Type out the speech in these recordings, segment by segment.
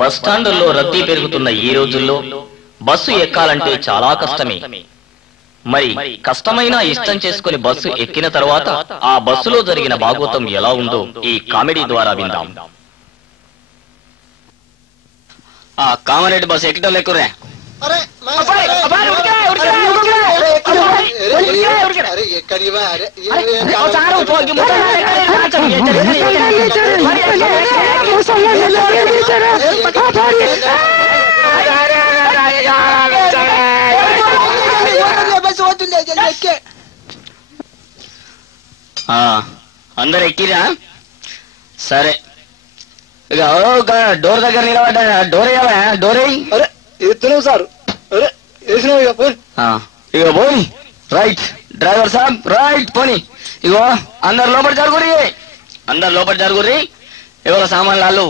బస్టాండుల్లో రద్దీ పెరుగుతున్న ఈ రోజుల్లో బస్సు ఎక్కాలంటే చాలా కష్టమే. మరి కష్టమైనా ఇష్టం చేసుకుని బస్సు ఎక్కిన తర్వాత ఆ బస్సులో జరిగిన భాగోతం ఎలా ఉందో ఈ కామెడీ ద్వారా విందాం. కామారెడ్డి బస్సు ఎక్కడం లెక్కురే. అందరు ఎక్కిరా? సరే, ఇక డోర్ దగ్గర నిలబడ్డా. డోర్ వేయాలా? డోర్ ఎత్తున్నావు సార్. ఇక పోని. రైట్ డ్రైవర్ సాబ్, రైట్ పోని. ఇగో అందరు లోపల జరుగుర్రి, అందరు లోపల జరుగుర్రి. ఎవరో సామాన్లు వాళ్ళు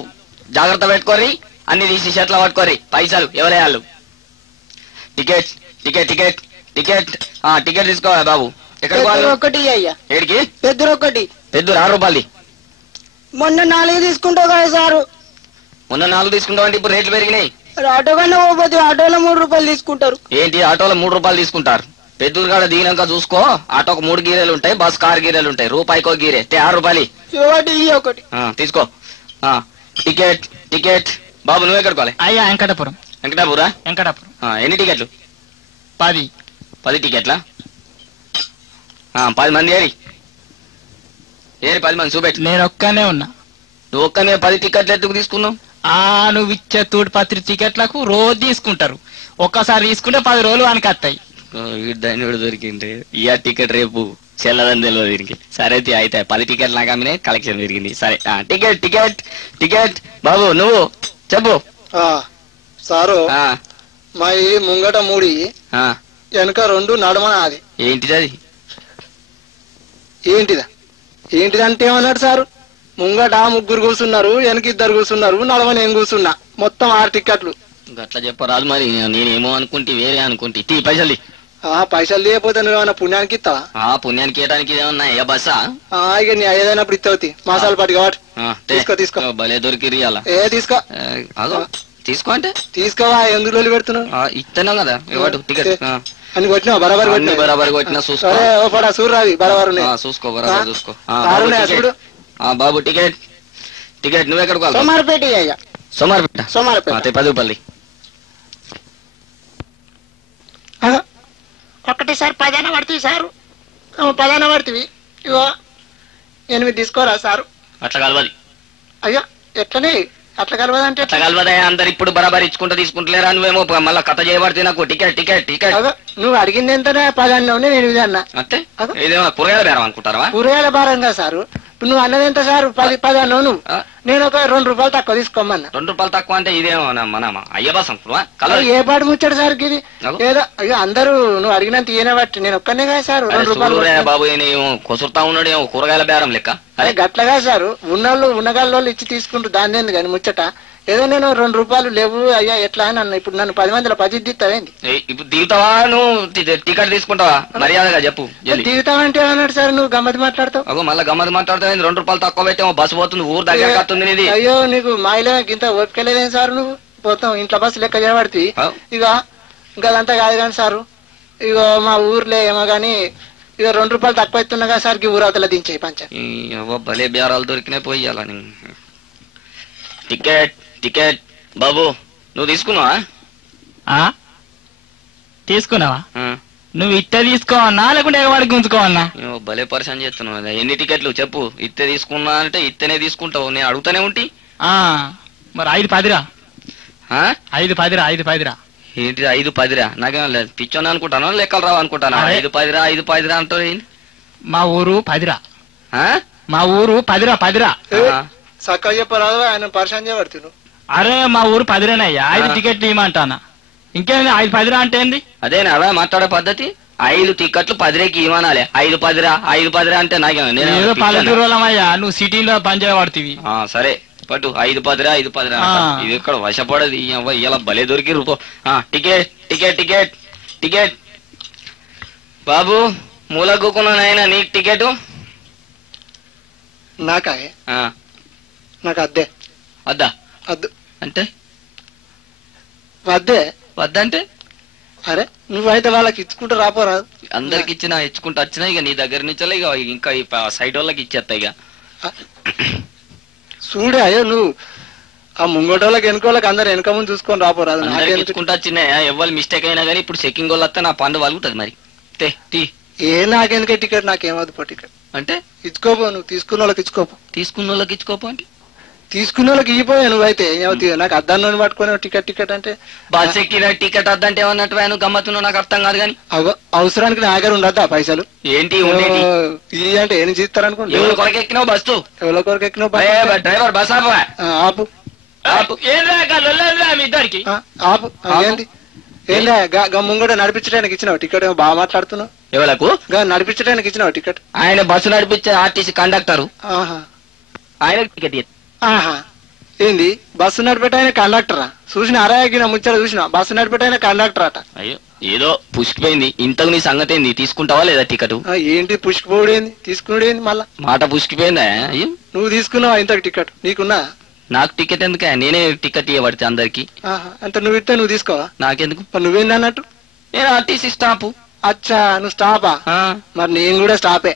జాగ్రత్త పెట్టుకోర్రి, అన్ని తీసి చేతిలో పట్టుకోర్రి. పైసలు ఎవరేయాళ్ళు. Ticket ticket ticket ticket ticket తీసుకోవాలి బాబు. ఎక్కడికి వాళ్ళు? ఒకటి అయ్యా. ఏడికి? పెద్దరు ఒకటి. పెద్దరు 6 రూపాయలు. మొన్న 4 తీసుకుంటావు కదా సారు. మొన్న 4 తీసుకుంటావు అంటే ఇప్పుడు రేట్లు పెరిగినాయి. ఆటో కన్నా పోతే ఆటోలో 3 రూపాయలు తీసుకుంటారు. ఏంటి ఆటోలో 3 రూపాయలు తీసుకుంటారు? పెద్దూరు కాడ దిగినాక చూసుకో, ఆటోకు 3 గీరేలు ఉంటాయి, బస్ కారు గీరేలు ఉంటాయి. రూపాయికో గీరే 6 రూపాయలు. ఒకటి తీసుకో. Ticket ticket. బాబు నువ్వు ఎక్కడికోవాలి? అయ్యా వెంకటాపురం. వెంకటాపురా? వెంకటాపురం. ఎన్ని టికెట్లు? 10 టికెట్లా? 10 మంది ఏరి 10 మంది చూపెట్టు. నేను ఒక్కనే ఉన్నా. నువ్వు ఒక్కనే 10 టికెట్లు ఎందుకు తీసుకున్నావు? నువ్వు ఇచ్చే తోటి పత్రి టికెట్లకు రోజు తీసుకుంటారు. ఒక్కసారి తీసుకుంటే 10 రోజులు వానికి వస్తాయి. దాన్ని దొరికింది. ఇయా టికెట్ రేపు చెల్లదని తెలియదు దీనికి. సరే అయితే 10 టికెట్లు నాకు అమ్మినే, కలెక్షన్ పెరిగింది. సరే టికెట్ టికెట్ టికెట్. బాబు నువ్వు చెప్పు. సారు మా ముంగట 3, వెనక 2, నడమన అది. ఏంటిది అది? ఏంటిదంటే ఏమన్నాడు సారు? ముంగట 3 కూర్చున్నారు, వెనక 2 కూర్చున్నారు, నడమ నేను కూర్చున్నా. మొత్తం 6 టికెట్లు. అట్లా చెప్పరాదు మరి. నేనేమో అనుకుంటే వేరే అనుకుంటే. పైసలు పైసలు లేకపోతే నువ్వేమన్నా పుణ్యానికి ఇస్తావా? పుణ్యానికి ఇవ్వడానికి ఏమన్నా ఏ బస్సా? ఇక నీ ఏదైనప్పుడు ఇస్తావు. మాసాలు పాటు కాబట్టి తీసుకో. భలే దొరికిరి అలా. తీసుకో. తీసుకో అంటే తీసుకోవా? ఎందుకు రోజులు పెడుతున్నావు? ఇస్తున్నావు కదా టికెట్. అని కొట్టినా బరాబర్ బరాబర్ కొట్టినా చూసుకో. చూడరావి బరాబర్ చూసుకో బరాబర్ చూసుకో. చూడు బాబు టికెట్ టికెట్. నువ్వు ఎక్కడికి? సోమారపేట. సోమారపేట 10 రూపాయలు. ఒకటిసారి 10 పడుతుంది సారు. 10 పడుతుంది. ఇగో 8 తీసుకోరా సారు. అట్లా కలవాలి. అయ్యా ఎట్లనే అట్లా కలవదంటే అట్లా కలవదా? అందరు ఇప్పుడు బరాబర్ ఇచ్చుకుంటా తీసుకుంటలేరా? నువ్వేమో మళ్ళీ కథ చేయబడితే నాకు టికెట్ టికెట్ టికెట్. నువ్వు అడిగింది ఎంతనే 10 అన్నావు, నేను 8 అన్నా. అంతే. ఇదేమో కూరగాయల బేరం అనుకుంటారా? కూరగాయల భారంగా సారు. నువ్వు అన్నది ఎంత సారు? 10 అన్నావు నువ్వు. నేను ఒక 2 రూపాయలు తక్కువ తీసుకోమన్నా. 2 రూపాయలు తక్కువ అంటే ఇదేమో మన అయ్య బాస్ అనుకున్నా. ఏ పాటు ముచ్చాడు సార్ ఇది? ఏదో అయ్యో అందరూ నువ్వు అడిగినంత ఈయన బట్టి నేను ఒక్కనే కాదు సార్. 2 రూపాయలు బాబు కొసురుతా ఉన్నాడు ఏమో కూరగాయల బేరం లెక్క. అదే గట్లగా సారు. ఉన్నోళ్ళు ఉన్నగాళ్ళు ఇచ్చి తీసుకుంటూ దాన్ని ఎందుకు కానీ ముచ్చట. ఏదో నేను 2 రూపాయలు లేవు అయ్యా ఎట్లా అని అన్న. ఇప్పుడు నన్ను 10 మందిలో 10 దిగుతావేంది? ఇప్పుడు దిగుతావా? నువ్వు టికెట్ తీసుకుంటావా? మర్యాదగా చెప్పు. దిగుతావంటే అన్నాడు సార్. నువ్వు గమ్మతి మాట్లాడతావు. మళ్ళీ గమ్మతి మాట్లాడతావు. 2 రూపాయలు తక్కువ పెట్టాము, బస్సు పోతుంది, ఊరు దగ్గర కత్తుంది. అయ్యో నీకు మాయలే ఇంత ఓపికలేదేం సార్? నువ్వు పోతాం ఇంట్లో బస్సు లెక్క చేయబడితే ఇక ఇంకదంతా కాదు కానీ సారు. ఇగో మా ఊర్లో ఏమో గాని ఇక 2 రూపాయలు తక్కువ ఎత్తున్నా కదా సార్. ఊరవతల దించే పంచ భలే బేరాలు దొరికినాయి పోయాలని. Ticket ticket. బాబు నువ్వు తీసుకున్నావా? తీసుకున్నావా? నువ్వు ఇట్టే తీసుకోవన్నా లేకుంటే ఎగవాడికి ఉంచుకోవన్నా? భలే పరిశాన్ చేస్తున్నావు. ఎన్ని టికెట్లు చెప్పు. ఇత్తే తీసుకున్నా అంటే ఇత్తేనే తీసుకుంటావు. నేను అడుగుతానే ఉంటి. మరి 5-10 రా. 5-10 రా. ఏంటి 5-10 రా? నాకేం లేదు, పిచ్చోని అనుకుంటాను, లెక్కలు రావు అనుకుంటాను. 5-10 రా అంటారు. మా ఊరు 10 రా. మా ఊరు 10 రా. చక్కగా చెప్పరాదు. ఆయన పరిశాన్ చేయబడుతున్నావు. అరే మా ఊరు 10 రేనయ్యా. 5 టికెట్లు ఇవ్వమంటానా? ఇంకేంది 5-10 రా అంటే ఏంది? అదేనా అలా మాట్లాడే పద్ధతి? 5 టికెట్లు 10 ఇవ్వనాలే. 5-10 రా అంటే నాకేమో పల్లెటూరులమయ్యా. నువ్వు సిటీలో పనిచేయబడుతుంది. సరే పట్టు. 5-10 రా ఇది ఇక్కడ వశపడది. ఇలా భలే దొరికిరు. Ticket ticket ticket ticket. బాబు మూల కూకున్నాయన నీకు టికెట్? నాకా? నాకు అద్దే. అద్దా? అద్దు అంటే వద్దే వద్దంటే అరే నువ్వైతే వాళ్ళకి ఇచ్చుకుంటూ రాపోరాదు. అందరికి ఇచ్చినా ఇచ్చుకుంటూ వచ్చినా ఇక నీ దగ్గర నుంచి ఇక ఇంకా ఈ సైడ్ వాళ్ళకి ఇచ్చేస్తా ఇక. చూడే అయ్యో నువ్వు ఆ ముంగోటోళ్ళకి వెనుకోళ్ళకి అందరు వెనక ముందు చూసుకొని రాపోరాదు. అందరికి ఇచ్చుకుంటూ వచ్చినాయా ఎవరు మిస్టేక్ అయినా కానీ ఇప్పుడు చెక్కింగ్ వాళ్ళు వస్తే నా పండు వలుగుతుంది మరి. టీ ఏ నాకెందుకే టికెట్ నాకేమవుతుంది పో టికెట్ అంటే ఇచ్చుకోపో నువ్వు తీసుకున్న వాళ్ళకి ఇచ్చుకోపో. తీసుకున్న వాళ్ళకి ఇచ్చుకోపో అంటే తీసుకున్న వాళ్ళకి ఇవ్వపోయా నువ్వైతే ఏమవుతుంది నాకు అద్దాన్ని పట్టుకుని టికెట్ అంటే బస్ ఎక్కిన టికెట్ వద్దంటే ఏమన్నట్టు నువ్వు గమ్మత్తున్నావు నాకు అర్థం కాదు కానీ అవసరానికి నా దగ్గర ఉండద్దా పైసలు ఏంటి ఇది అంటే ఏం చేస్తారనుకుంటా. ఎవరి కొరకు ఎక్కినావు బస్సు ఎవరి కొరకు ఎక్కినావు డ్రైవర్ బస్ ఆపు మీ ఇద్దరికి ఆపు ఏంటి ఏంటా ముంగట నడిపించడానికి ఇచ్చినావు టికెట్ ఏమో బాగా మాట్లాడుతున్నావు. ఎవరకు నడిపించడానికి ఇచ్చినావు టికెట్ ఆయన బస్సు నడిపించే ఆర్టీసీ కండక్టర్ ఆయన టికెట్ ఆహా ఏంది బస్సు నడిపెట్టాయన కండక్టరా చూసిన అరాయగిన ముచ్చట చూసిన బస్సు నడిపెట్టాయన కండక్టర్ అట. అయ్యో ఏదో పుష్కిపోయింది ఇంతకు నీ సంగతి ఏంది తీసుకుంటావా లేదా టికెట్ ఏంటి పుష్కిపోవుడు ఏంది తీసుకున్నాడు ఏంది మళ్ళా మాట పుష్కిపోయిందా అయ్యో నువ్వు తీసుకున్నావా ఇంతకు టికెట్ నీకున్నా నాకు టికెట్ ఎందుకే నేనే టికెట్ ఇవ్వబడితే అందరికి అంటే నువ్వు ఇస్తే నువ్వు తీసుకోవా నాకెందుకు నువ్వేంది అన్నట్టు నేను ఆర్టీసీ స్టాప్ అచ్చా నువ్వు స్టాపా మరి నేను కూడా స్టాపే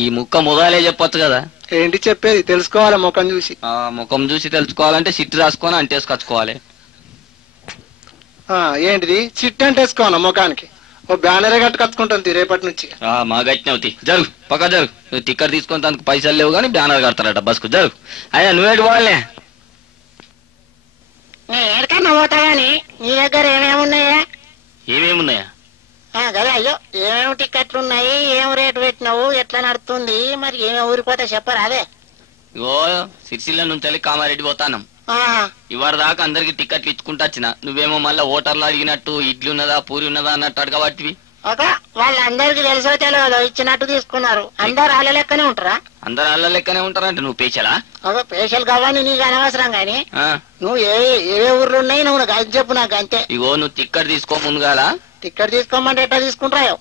ఈ ముక్క మొదలే చెప్పొచ్చు కదా ఏంటి చెప్పేది తెలుసుకోవాలి ముఖం చూసి ముఖం చూసి తెలుసుకోవాలంటే సిట్ రాసుకొని అంటేసుకొచ్చుకోవాలి ఏంటిది చిట్ అంటే వేసుకోవాలా ముఖానికి ఓ బ్యానరే కట్టుకొచ్చుకుంటుంది రేపటి నుంచి మా గట్టినవుతి జరుగు పక్క జరుగు టికెట్ తీసుకొని తనకు పైసలు లేవు కానీ బ్యానర్ కడతారట బస్కు జరుగు అయ్యా నువ్వేటి పోవాలే ఎక్కడికన్నా పోతా గాని నీ దగ్గర ఏమేమున్నాయా ఏమేమున్నాయా కదా అయ్యో ఏమేమి టికెట్లు ఉన్నాయి ఏం రేటు పెట్టినావు ఎట్లా నడుస్తుంది మరి ఏమేమి ఊరిపోతే చెప్పరా అదే ఇగో సిరిసిల్ల నుంచి వెళ్ళి కామారెడ్డి పోతాను ఇవాళ దాకా అందరికి టికెట్లు ఇచ్చుకుంటూ వచ్చిన నువ్వేమో మళ్ళీ ఓటర్లు అడిగినట్టు ఇడ్లీ ఉన్నదా పూరి ఉన్నదా అన్నట్టు అడగబట్టివి ఒక వాళ్ళందరికి తెలిసో తెలియదు ఇచ్చినట్టు తీసుకున్నారు అందరు వాళ్ళ లెక్కనే ఉంటారా అందరు వాళ్ళ లెక్కనే ఉంటారంటే నువ్వు పేచలా ఒక పేషల్ కావాలి నీకు అనవసరం గాని నువ్వు ఏ ఊర్లు ఉన్నాయి నువ్వు నాకు అది చెప్పు నాకు అంతే ఇగో నువ్వు టికెట్ తీసుకో ముందుగాల టికెట్ తీసుకోమంటే ఎట్లా తీసుకుంటాయో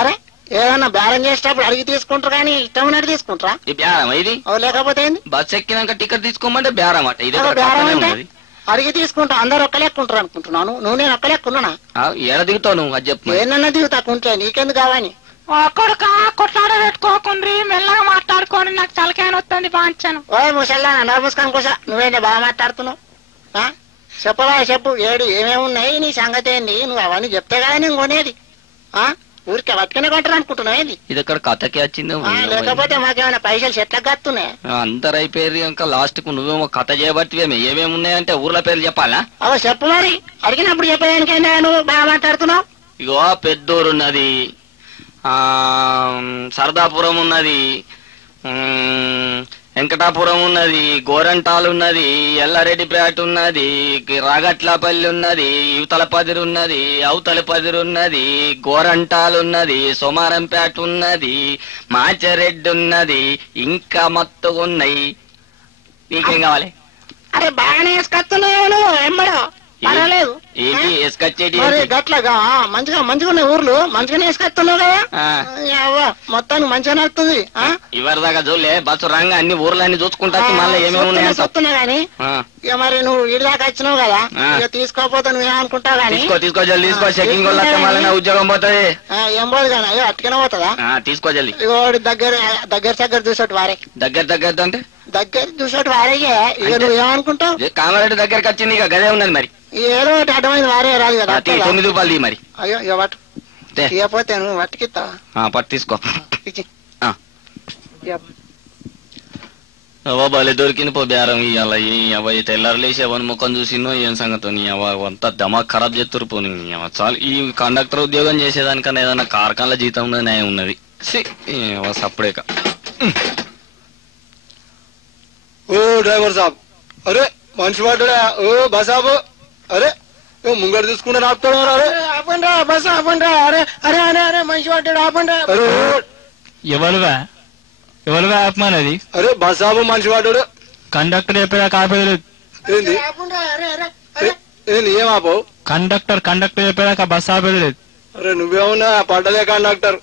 అరే ఏదన్నా బేరం చేసేటప్పుడు అడిగి తీసుకుంటారు కానీ ఇష్టం ఉన్నట్టు తీసుకుంటారా ఈ బేరం ఇది లేకపోతే బస్ ఎక్కినాక టికెట్ తీసుకోమంటే బేరం అట ఇది బేరం అంటే అడిగి తీసుకుంటా అందరు ఒక్క లెక్కుంటారు అనుకుంటున్నాను నువ్వు నేను ఒక్క లెక్కున్నా ఏడ దిగుతావు నువ్వు అది చెప్పు ఏనన్నా దిగుతాకుంటే నీకెందుకు కావాలి కొడుక కొట్లాడ పెట్టుకోకుండ్రి మెల్లగా మాట్లాడుకోని నాకు తలకాయన వస్తుంది బాంచాను ఓ ముసల్లా నోరు మూసుకొని కూసా నువ్వేంటి బాగా మాట్లాడుతున్నావు చెప్పవా చెప్పు ఏడు ఏమేమి ఉన్నాయి నీ సంగతి ఏంది నువ్వు అవన్నీ చెప్తే కదా నేను కొనేది ఊరికే పట్టుకునే కొంటారు అనుకుంటున్నావు ఏంది ఇది ఇక్కడ కథకి వచ్చింది లేకపోతే మాకేమైనా పైసలు చెట్లకు కత్తున్నాయి అందరు అయిపోయారు ఇంకా లాస్ట్ కు నువ్వేమో కథ చేయబట్టివేమో ఏమేమి ఉన్నాయంటే ఊర్ల పేర్లు చెప్పాలా అవో చెప్పు మరి అడిగినప్పుడు చెప్పేదానికైనా నువ్వు బాగా మాట్లాడుతున్నావు ఇగో పెద్దూరు ఉన్నది సరదాపురం ఉన్నది వెంకటాపురం ఉన్నది గోరంటాలు ఉన్నది ఎల్లారెడ్డిపేట ఉన్నది రాగట్లపల్లి ఉన్నది యువతలపదిరు ఉన్నది అవతలపదిరు ఉన్నది గోరంటాలు ఉన్నది సోమారంపేట ఉన్నది మాచరెడ్డి ఉన్నది ఇంకా మత్తుగా ఉన్నాయి నీకేం కావాలి అరే బాగానే వేసుకొస్తున్నావు నువ్వు ఎంబడో పర్వాలేదు ఏంటి వేసుకొచ్చేటి గట్లాగా మంచిగా ఉన్నాయి ఊర్లు మంచిగానే వేసుకొస్తున్నావు కదా మొత్తానికి మంచిగానే వస్తుంది ఇవరి దాకా చూడలే బస్సు రంగా అన్ని ఊర్లన్నీ చూసుకుంటా మళ్ళీ ఏమేమి ఉన్నాయి వస్తున్నా గానీ ఇక మరి నువ్వు ఇడి దాకా వచ్చినావు కదా ఇక తీసుకోపోతే నువ్వేమనుకుంటావు కానీ తీసుకో జల్ది తీసుకో చెకింగ్ మళ్ళీ నా ఉద్యోగం పోతుంది ఏం పోదు కానీ అయ్యో అట్టుకనే పోతుందా తీసుకో జల్ది ఇగో దగ్గర చూసోటి వారే దగ్గర అంటే దగ్గర చూసోటి వారేగే ఇక నువ్వు ఏమనుకుంటావు కామారెడ్డి దగ్గరకు వచ్చింది ఇక గదే ఉన్నది మరి ఏదో ఒకటి అడ్డమైంది వారే రాదు కదా 9 రూపాయలు మరి అయ్యో ఇక పట్టు ఇకపోతే నువ్వు పట్టుకిస్తావా పట్టు తీసుకో బాలే దొరికింది పో బేరం ఇవాళ అవ్వ తెల్లారలేసి ఎవరి ముఖం చూసినో ఏం సంగతో నీ అంతా దమాక్ ఖరాబ్ చేస్తారు పోనీ చాలు ఈ కండక్టర్ ఉద్యోగం చేసేదానికన్నా ఏదన్నా కార్ఖాన్ల జీతం ఉన్నది న్యాయం ఉన్నది సప్పుడేక ఓ డ్రైవర్ సాబ్ అరే మనిషి పడ్డా ఓ బసాబు అరే ముంగడు తీసుకుంటే ఆపుతాడు అరే ఆపండి బస్ ఆపండి అరే అరే అరే అరే మనిషి పడ్డాడు ఆపండి ఎవరుగా ఆపమన్నది అరే బసాబు మనిషి పడ్డాడు కండక్టర్ చెప్పేదా కాపేది ఏంది ఏంది ఏం ఆపవు కండక్టర్ చెప్పేదాకా బస్ ఆపేది లేదు అరే నువ్వేమన్నా పడ్డదే కండక్టర్